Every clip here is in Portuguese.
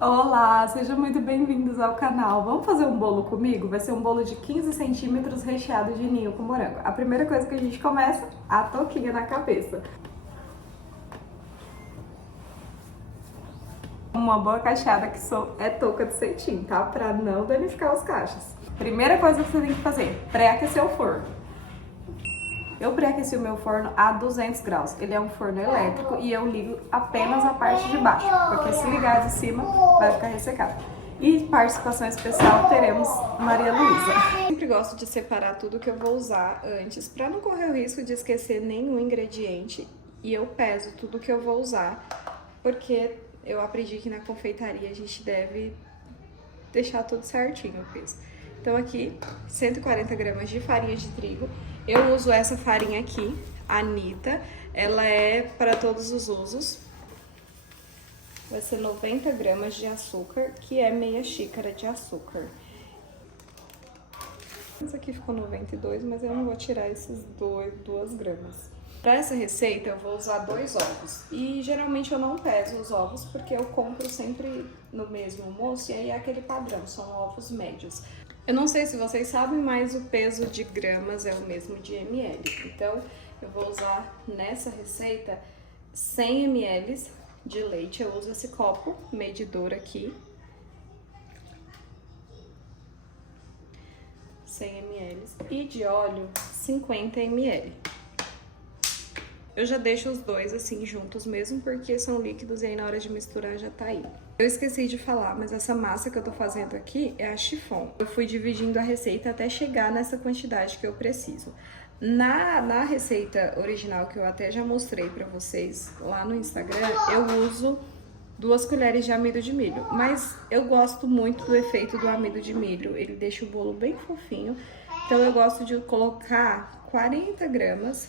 Olá, sejam muito bem-vindos ao canal. Vamos fazer um bolo comigo? Vai ser um bolo de 15 centímetros recheado de ninho com morango. A primeira coisa que a gente começa, a touquinha na cabeça. Uma boa cachada que é touca de cetim, tá? Pra não danificar os cachos. Primeira coisa que você tem que fazer, pré-aquecer o forno. Eu pré-aqueci o meu forno a 200 graus. Ele é um forno elétrico e eu ligo apenas a parte de baixo, porque se ligar de cima vai ficar ressecado. E participação especial teremos Maria Luísa. Sempre gosto de separar tudo que eu vou usar antes, para não correr o risco de esquecer nenhum ingrediente. E eu peso tudo que eu vou usar, porque eu aprendi que na confeitaria a gente deve deixar tudo certinho o peso. Então aqui, 140 gramas de farinha de trigo. Eu uso essa farinha aqui, Anitta. Ela é para todos os usos. Vai ser 90 gramas de açúcar, que é meia xícara de açúcar. Esse aqui ficou 92, mas eu não vou tirar esses 2 gramas. Para essa receita eu vou usar 2 ovos. E geralmente eu não peso os ovos, porque eu compro sempre no mesmo almoço e aí é aquele padrão, são ovos médios. Eu não sei se vocês sabem, mas o peso de gramas é o mesmo de ml. Então, eu vou usar nessa receita 100 ml de leite. Eu uso esse copo medidor aqui. 100 ml. E de óleo, 50 ml. Eu já deixo os dois assim juntos mesmo, porque são líquidos e aí na hora de misturar já tá aí. Eu esqueci de falar, mas essa massa que eu tô fazendo aqui é a chiffon. Eu fui dividindo a receita até chegar nessa quantidade que eu preciso. Na receita original, que eu até já mostrei pra vocês lá no Instagram, eu uso 2 colheres de amido de milho. Mas eu gosto muito do efeito do amido de milho, ele deixa o bolo bem fofinho. Então eu gosto de colocar 40 gramas,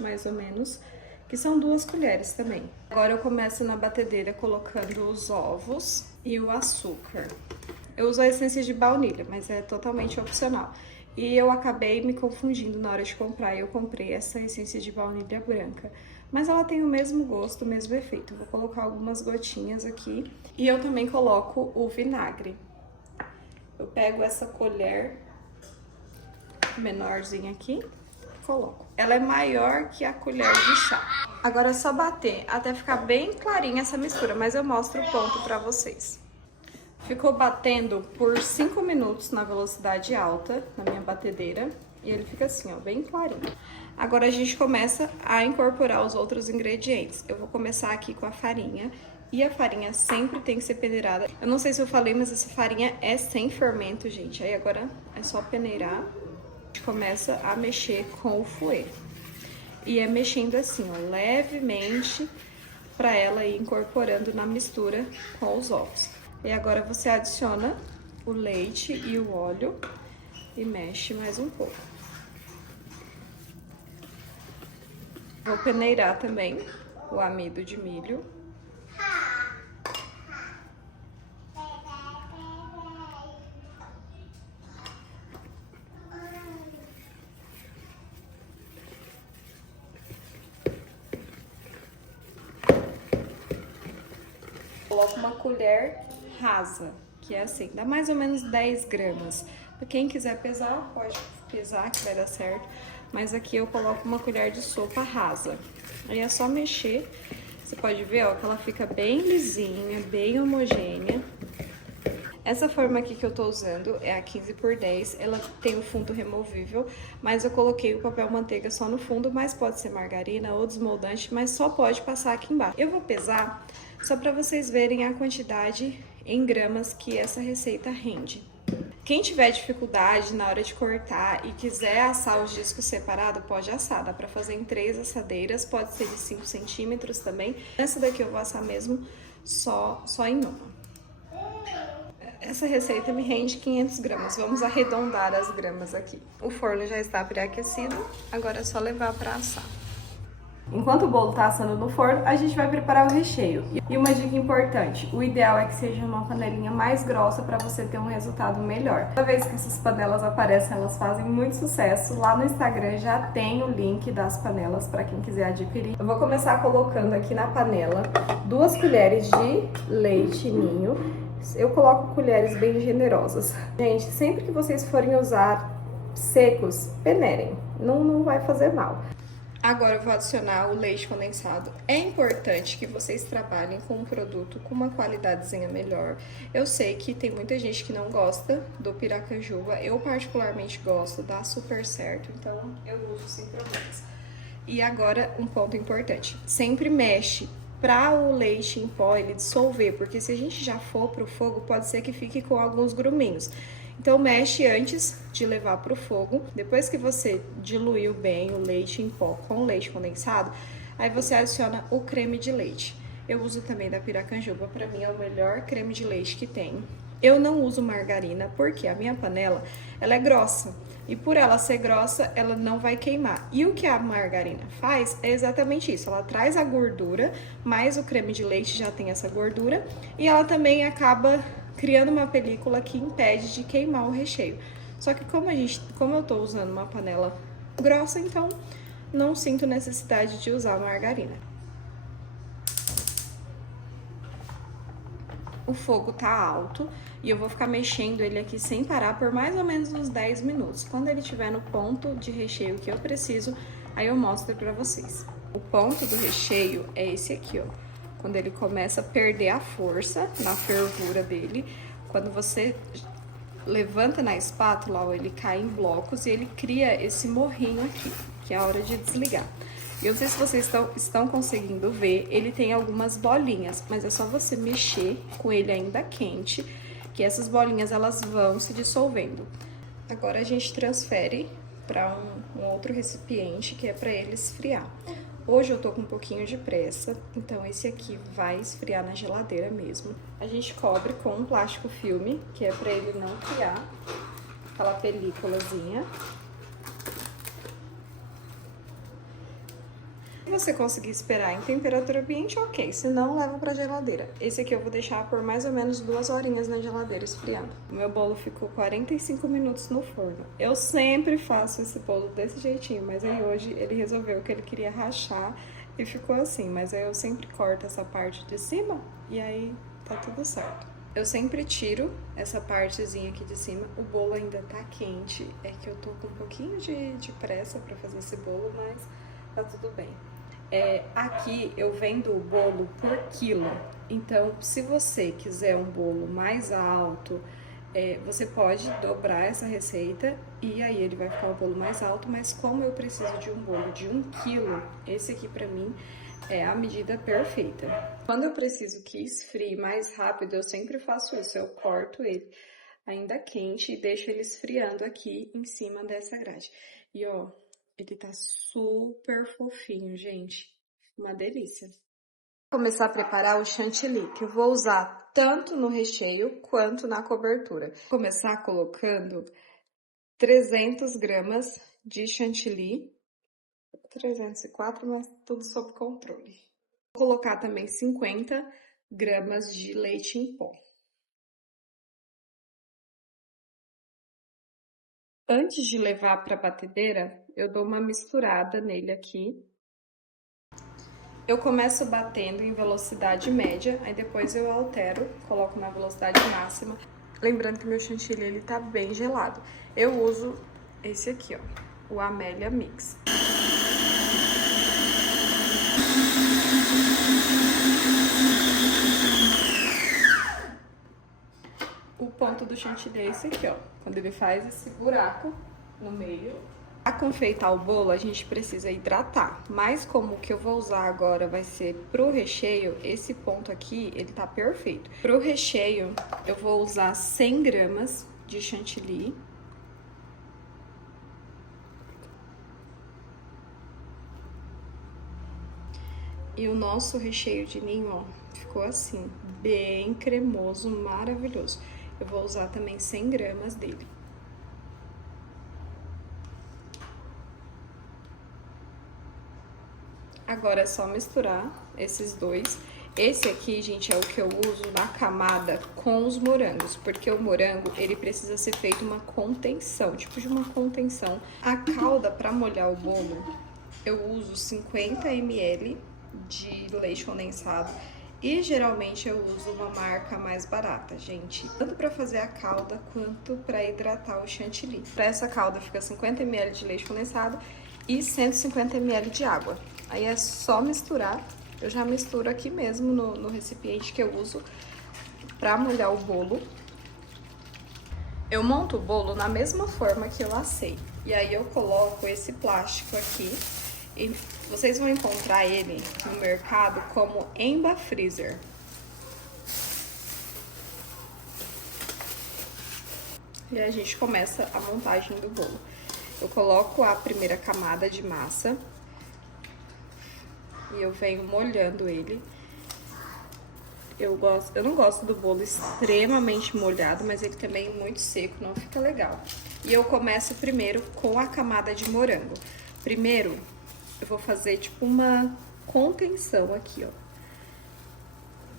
mais ou menos, que são 2 colheres também. Agora eu começo na batedeira colocando os ovos e o açúcar. Eu uso a essência de baunilha, mas é totalmente opcional. E eu acabei me confundindo na hora de comprar, eu comprei essa essência de baunilha branca. Mas ela tem o mesmo gosto, o mesmo efeito. Vou colocar algumas gotinhas aqui. E eu também coloco o vinagre. Eu pego essa colher menorzinha aqui, coloco. Ela é maior que a colher de chá. Agora é só bater até ficar bem clarinha essa mistura, mas eu mostro o ponto pra vocês. Ficou batendo por 5 minutos na velocidade alta, na minha batedeira, e ele fica assim, ó, bem clarinho. Agora a gente começa a incorporar os outros ingredientes. Eu vou começar aqui com a farinha, e a farinha sempre tem que ser peneirada. Eu não sei se eu falei, mas essa farinha é sem fermento, gente. Aí agora é só peneirar. A gente começa a mexer com o fouet. E é mexendo assim, ó, levemente, para ela ir incorporando na mistura com os ovos. E agora você adiciona o leite e o óleo e mexe mais um pouco. Vou peneirar também o amido de milho. Coloco uma colher rasa, que é assim, dá mais ou menos 10 gramas. Pra quem quiser pesar, pode pesar que vai dar certo. Mas aqui eu coloco uma colher de sopa rasa. Aí é só mexer. Você pode ver, ó, que ela fica bem lisinha, bem homogênea. Essa forma aqui que eu tô usando é a 15x10, ela tem o fundo removível, mas eu coloquei o papel manteiga só no fundo, mas pode ser margarina ou desmoldante, mas só pode passar aqui embaixo. Eu vou pesar só para vocês verem a quantidade em gramas que essa receita rende. Quem tiver dificuldade na hora de cortar e quiser assar os discos separado, pode assar. Dá pra fazer em 3 assadeiras, pode ser de 5 centímetros também. Essa daqui eu vou assar mesmo só em uma. Essa receita me rende 500 gramas. Vamos arredondar as gramas aqui. O forno já está pré-aquecido, agora é só levar para assar. Enquanto o bolo tá assando no forno, a gente vai preparar o recheio. E uma dica importante, o ideal é que seja uma panelinha mais grossa para você ter um resultado melhor. Toda vez que essas panelas aparecem, elas fazem muito sucesso. Lá no Instagram já tem o link das panelas para quem quiser adquirir. Eu vou começar colocando aqui na panela 2 colheres de leite ninho. Eu coloco colheres bem generosas. Gente, sempre que vocês forem usar secos, peneirem, não vai fazer mal. Agora eu vou adicionar o leite condensado. É importante que vocês trabalhem com um produto com uma qualidadezinha melhor. Eu sei que tem muita gente que não gosta do piracanjuba, eu particularmente gosto, dá super certo, então eu uso sem problemas. E agora um ponto importante, sempre mexe para o leite em pó ele dissolver, porque se a gente já for pro fogo, pode ser que fique com alguns gruminhos. Então mexe antes de levar para o fogo. Depois que você diluiu bem o leite em pó com o leite condensado, aí você adiciona o creme de leite. Eu uso também da piracanjuba, para mim é o melhor creme de leite que tem. Eu não uso margarina porque a minha panela ela é grossa e por ela ser grossa ela não vai queimar. E o que a margarina faz é exatamente isso, ela traz a gordura, mas o creme de leite já tem essa gordura e ela também acaba criando uma película que impede de queimar o recheio. Só que como eu tô usando uma panela grossa, então não sinto necessidade de usar margarina. O fogo tá alto e eu vou ficar mexendo ele aqui sem parar por mais ou menos uns 10 minutos. Quando ele estiver no ponto de recheio que eu preciso, aí eu mostro pra vocês. O ponto do recheio é esse aqui, ó. Quando ele começa a perder a força na fervura dele, quando você levanta na espátula, ó, ele cai em blocos e ele cria esse morrinho aqui, que é a hora de desligar. E eu não sei se vocês estão conseguindo ver, ele tem algumas bolinhas, mas é só você mexer com ele ainda quente, que essas bolinhas elas vão se dissolvendo. Agora a gente transfere para um outro recipiente, que é para ele esfriar. Hoje eu tô com um pouquinho de pressa, então esse aqui vai esfriar na geladeira mesmo. A gente cobre com um plástico filme, que é pra ele não criar aquela películazinha. Se você conseguir esperar em temperatura ambiente, ok, se não, leva pra geladeira. Esse aqui eu vou deixar por mais ou menos 2 horinhas na geladeira esfriando. O meu bolo ficou 45 minutos no forno. Eu sempre faço esse bolo desse jeitinho, mas aí hoje ele resolveu que ele queria rachar e ficou assim. Mas aí eu sempre corto essa parte de cima e aí tá tudo certo. Eu sempre tiro essa partezinha aqui de cima, o bolo ainda tá quente, é que eu tô com um pouquinho de pressa pra fazer esse bolo, mas tá tudo bem. Aqui eu vendo o bolo por quilo, então se você quiser um bolo mais alto, você pode dobrar essa receita e aí ele vai ficar o bolo mais alto, mas como eu preciso de um bolo de 1 quilo, esse aqui pra mim é a medida perfeita. Quando eu preciso que esfrie mais rápido, eu sempre faço isso, eu corto ele ainda quente e deixo ele esfriando aqui em cima dessa grade. E ó, ele tá super fofinho, gente. Uma delícia. Vou começar a preparar o chantilly, que eu vou usar tanto no recheio quanto na cobertura. Vou começar colocando 300 gramas de chantilly. 304, mas tudo sob controle. Vou colocar também 50 gramas de leite em pó. Antes de levar para a batedeira, eu dou uma misturada nele aqui. Eu começo batendo em velocidade média, aí depois eu altero, coloco na velocidade máxima. Lembrando que meu chantilly ele tá bem gelado. Eu uso esse aqui, ó, o Amélia Mix. O ponto do chantilly é esse aqui, ó, quando ele faz esse buraco no meio. Para confeitar o bolo, a gente precisa hidratar, mas como o que eu vou usar agora vai ser pro recheio, esse ponto aqui, ele tá perfeito. Pro recheio, eu vou usar 100 gramas de chantilly. E o nosso recheio de ninho, ó, ficou assim, bem cremoso, maravilhoso. Eu vou usar também 100 gramas dele. Agora é só misturar esses dois. Esse aqui, gente, é o que eu uso na camada com os morangos, porque o morango, ele precisa ser feito uma contenção, tipo de uma contenção. A calda para molhar o bolo, eu uso 50 ml de leite condensado e geralmente eu uso uma marca mais barata, gente, tanto para fazer a calda quanto para hidratar o chantilly. Para essa calda fica 50 ml de leite condensado e 150 ml de água. Aí é só misturar. Eu já misturo aqui mesmo no recipiente que eu uso para molhar o bolo. Eu monto o bolo na mesma forma que eu assei. E aí eu coloco esse plástico aqui. E vocês vão encontrar ele no mercado como Emba Freezer. E aí a gente começa a montagem do bolo. Eu coloco a primeira camada de massa. E eu venho molhando ele. Eu não gosto do bolo extremamente molhado, mas ele também é muito seco, não fica legal. E eu começo primeiro com a camada de morango. Primeiro, eu vou fazer tipo uma contenção aqui, ó.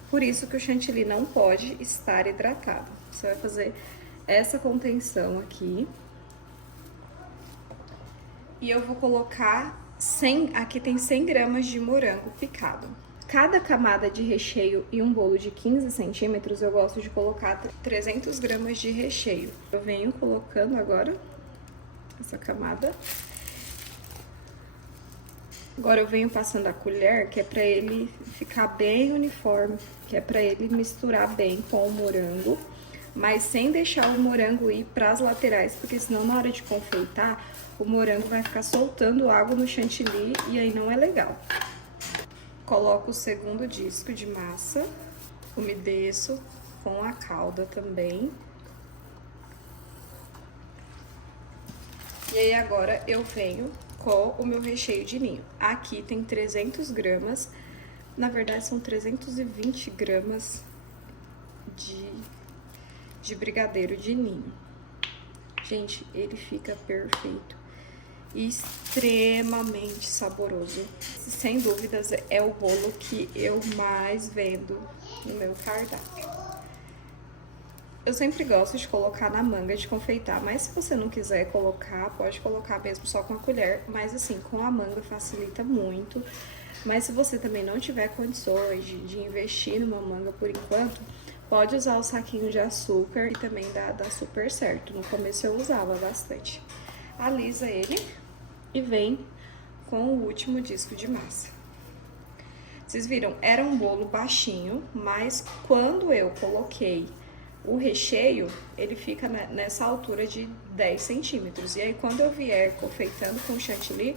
Por isso que o chantilly não pode estar hidratado. Você vai fazer essa contenção aqui. E eu vou colocar aqui tem 100 gramas de morango picado. Cada camada de recheio em um bolo de 15 centímetros, eu gosto de colocar 300 gramas de recheio. Eu venho colocando agora essa camada. Agora eu venho passando a colher, que é pra ele ficar bem uniforme, que é pra ele misturar bem com o morango, mas sem deixar o morango ir pras laterais, porque senão na hora de confeitar, o morango vai ficar soltando água no chantilly e aí não é legal. Coloco o segundo disco de massa, umedeço com a calda também. E aí agora eu venho com o meu recheio de ninho. Aqui tem 300 gramas, na verdade são 320 gramas de brigadeiro de ninho. Gente, ele fica perfeito. Extremamente saboroso. Sem dúvidas, é o bolo que eu mais vendo no meu cardápio. Eu sempre gosto de colocar na manga de confeitar, mas se você não quiser colocar, pode colocar mesmo só com a colher. Mas assim, com a manga facilita muito. Mas se você também não tiver condições de investir numa manga por enquanto, pode usar o saquinho de açúcar e também dá super certo. No começo eu usava bastante. Alisa ele e vem com o último disco de massa. Vocês viram? Era um bolo baixinho, mas quando eu coloquei o recheio, ele fica nessa altura de 10 centímetros. E aí, quando eu vier confeitando com chantilly,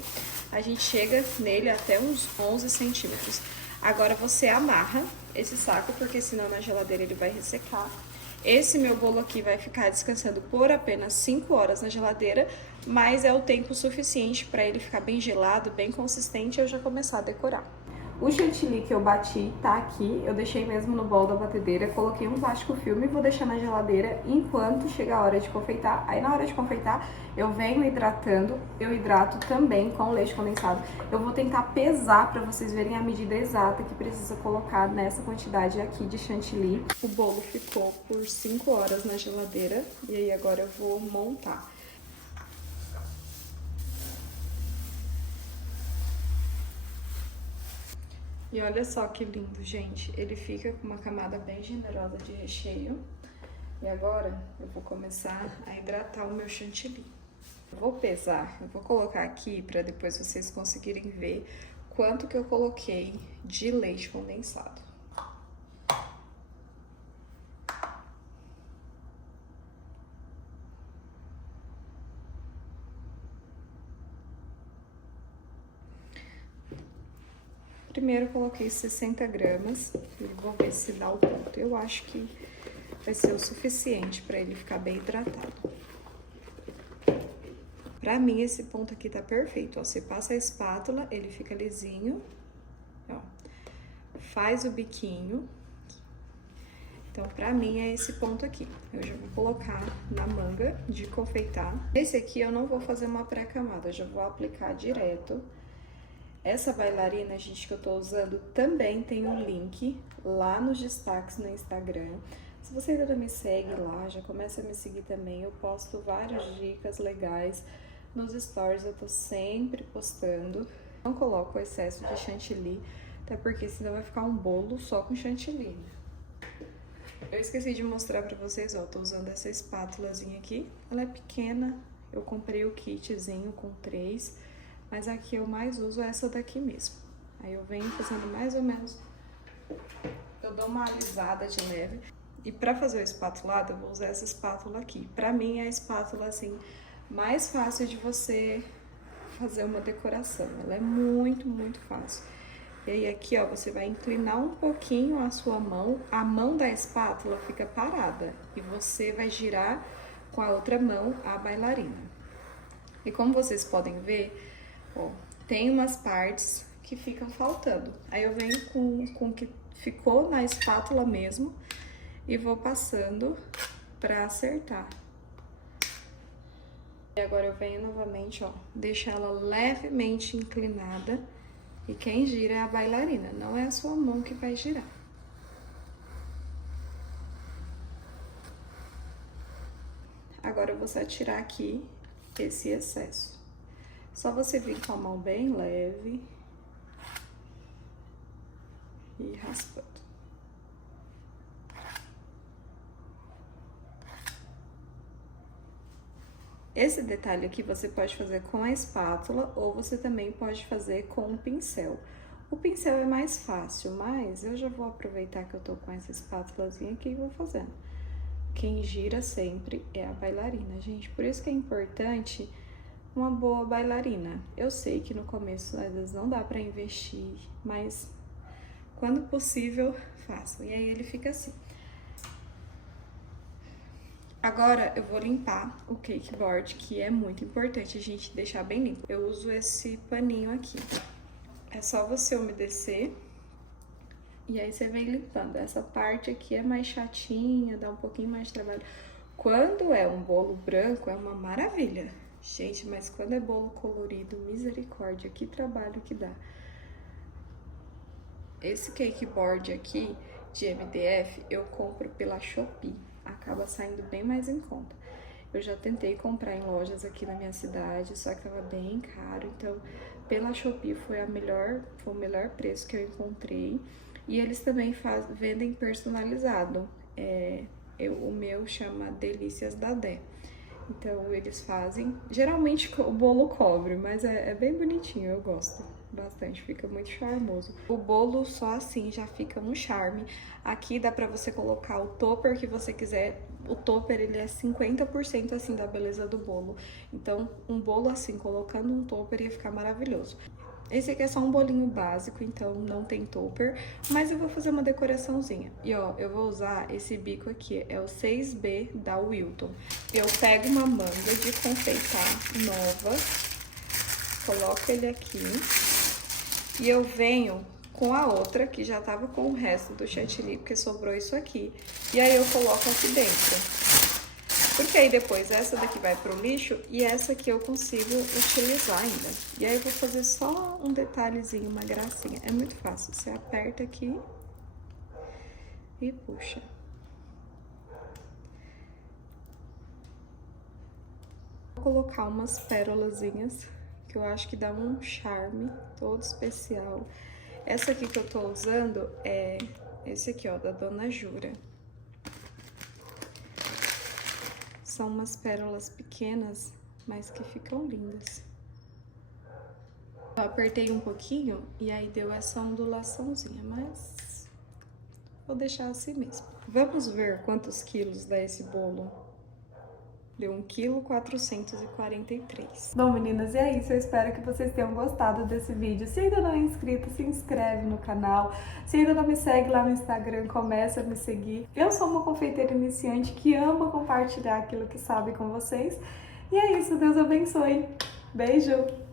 a gente chega nele até uns 11 centímetros. Agora, você amarra esse saco, porque senão na geladeira ele vai ressecar. Esse meu bolo aqui vai ficar descansando por apenas 5 horas na geladeira, mas é o tempo suficiente para ele ficar bem gelado, bem consistente e eu já começar a decorar. O chantilly que eu bati tá aqui, eu deixei mesmo no bol da batedeira, coloquei um plástico filme e vou deixar na geladeira enquanto chega a hora de confeitar. Aí na hora de confeitar eu venho hidratando, eu hidrato também com leite condensado. Eu vou tentar pesar para vocês verem a medida exata que precisa colocar nessa quantidade aqui de chantilly. O bolo ficou por 5 horas na geladeira e aí agora eu vou montar. E olha só que lindo, gente. Ele fica com uma camada bem generosa de recheio. E agora eu vou começar a hidratar o meu chantilly. Eu vou pesar, eu vou colocar aqui para depois vocês conseguirem ver quanto que eu coloquei de leite condensado. Primeiro eu coloquei 60 gramas e vou ver se dá o ponto. Eu acho que vai ser o suficiente para ele ficar bem hidratado. Pra mim esse ponto aqui tá perfeito, ó. Você passa a espátula, ele fica lisinho, ó. Faz o biquinho. Então, pra mim é esse ponto aqui. Eu já vou colocar na manga de confeitar. Esse aqui eu não vou fazer uma pré-camada, eu já vou aplicar direto Essa bailarina, gente, que eu tô usando, também tem um link lá nos destaques no Instagram. Se você ainda não me segue lá, já começa a me seguir também. Eu posto várias dicas legais nos stories, eu tô sempre postando. Não coloco o excesso de chantilly, até porque senão vai ficar um bolo só com chantilly. Eu esqueci de mostrar pra vocês, ó, tô usando essa espátulazinha aqui. Ela é pequena, eu comprei o kitzinho com 3, mas aqui eu mais uso essa daqui mesmo. Aí eu venho fazendo mais ou menos, eu dou uma alisada de leve. E pra fazer o espátulado, eu vou usar essa espátula aqui. Pra mim, é a espátula, assim, mais fácil de você fazer uma decoração. Ela é muito, muito fácil. E aí, aqui, ó, você vai inclinar um pouquinho a sua mão. A mão da espátula fica parada. E você vai girar com a outra mão a bailarina. E como vocês podem ver, ó, tem umas partes que ficam faltando. Aí eu venho com o que ficou na espátula mesmo e vou passando pra acertar. E agora eu venho novamente, ó, deixar ela levemente inclinada. E quem gira é a bailarina, não é a sua mão que vai girar. Agora eu vou só tirar aqui esse excesso. Só você vir com a mão bem leve e raspando. Esse detalhe aqui você pode fazer com a espátula ou você também pode fazer com o pincel. O pincel é mais fácil, mas eu já vou aproveitar que eu tô com essa espátulazinha aqui e vou fazendo. Quem gira sempre é a bailarina, gente. Por isso que é importante uma boa bailarina. Eu sei que no começo às vezes não dá pra investir, mas quando possível, façam. E aí ele fica assim. Agora eu vou limpar o cake board, que é muito importante a gente deixar bem limpo. Eu uso esse paninho aqui. É só você umedecer e aí você vem limpando. Essa parte aqui é mais chatinha, dá um pouquinho mais de trabalho. Quando é um bolo branco é uma maravilha. Gente, mas quando é bolo colorido, misericórdia, que trabalho que dá. Esse cake board aqui de MDF eu compro pela Shopee. Acaba saindo bem mais em conta. Eu já tentei comprar em lojas aqui na minha cidade, só que tava bem caro, então pela Shopee foi o melhor preço que eu encontrei. E eles também vendem personalizado. O meu chama Delícias da Dé. Então eles fazem, geralmente o bolo cobre, mas é bem bonitinho, eu gosto bastante, fica muito charmoso. O bolo só assim já fica um charme. Aqui dá pra você colocar o topper que você quiser. O topper, ele é 50% assim da beleza do bolo. Então, um bolo assim, colocando um topper ia ficar maravilhoso. Esse aqui é só um bolinho básico, então não tem topper, mas eu vou fazer uma decoraçãozinha. E ó, eu vou usar esse bico aqui, é o 6B da Wilton. Eu pego uma manga de confeitar nova, coloco ele aqui. E eu venho com a outra, que já tava com o resto do chantilly, porque sobrou isso aqui. E aí eu coloco aqui dentro. Porque aí depois essa daqui vai pro lixo e essa aqui eu consigo utilizar ainda. E aí eu vou fazer só um detalhezinho, uma gracinha. É muito fácil, você aperta aqui e puxa. Vou colocar umas pérolazinhas, que eu acho que dá um charme todo especial. Essa aqui que eu tô usando é esse aqui, ó, da Dona Jura. São umas pérolas pequenas, mas que ficam lindas. Eu apertei um pouquinho e aí deu essa ondulaçãozinha, mas vou deixar assim mesmo. Vamos ver quantos quilos dá esse bolo. Deu 1,443 kg. Bom, meninas, e é isso. Eu espero que vocês tenham gostado desse vídeo. Se ainda não é inscrito, se inscreve no canal. Se ainda não me segue lá no Instagram, começa a me seguir. Eu sou uma confeiteira iniciante que ama compartilhar aquilo que sabe com vocês. E é isso. Deus abençoe. Beijo!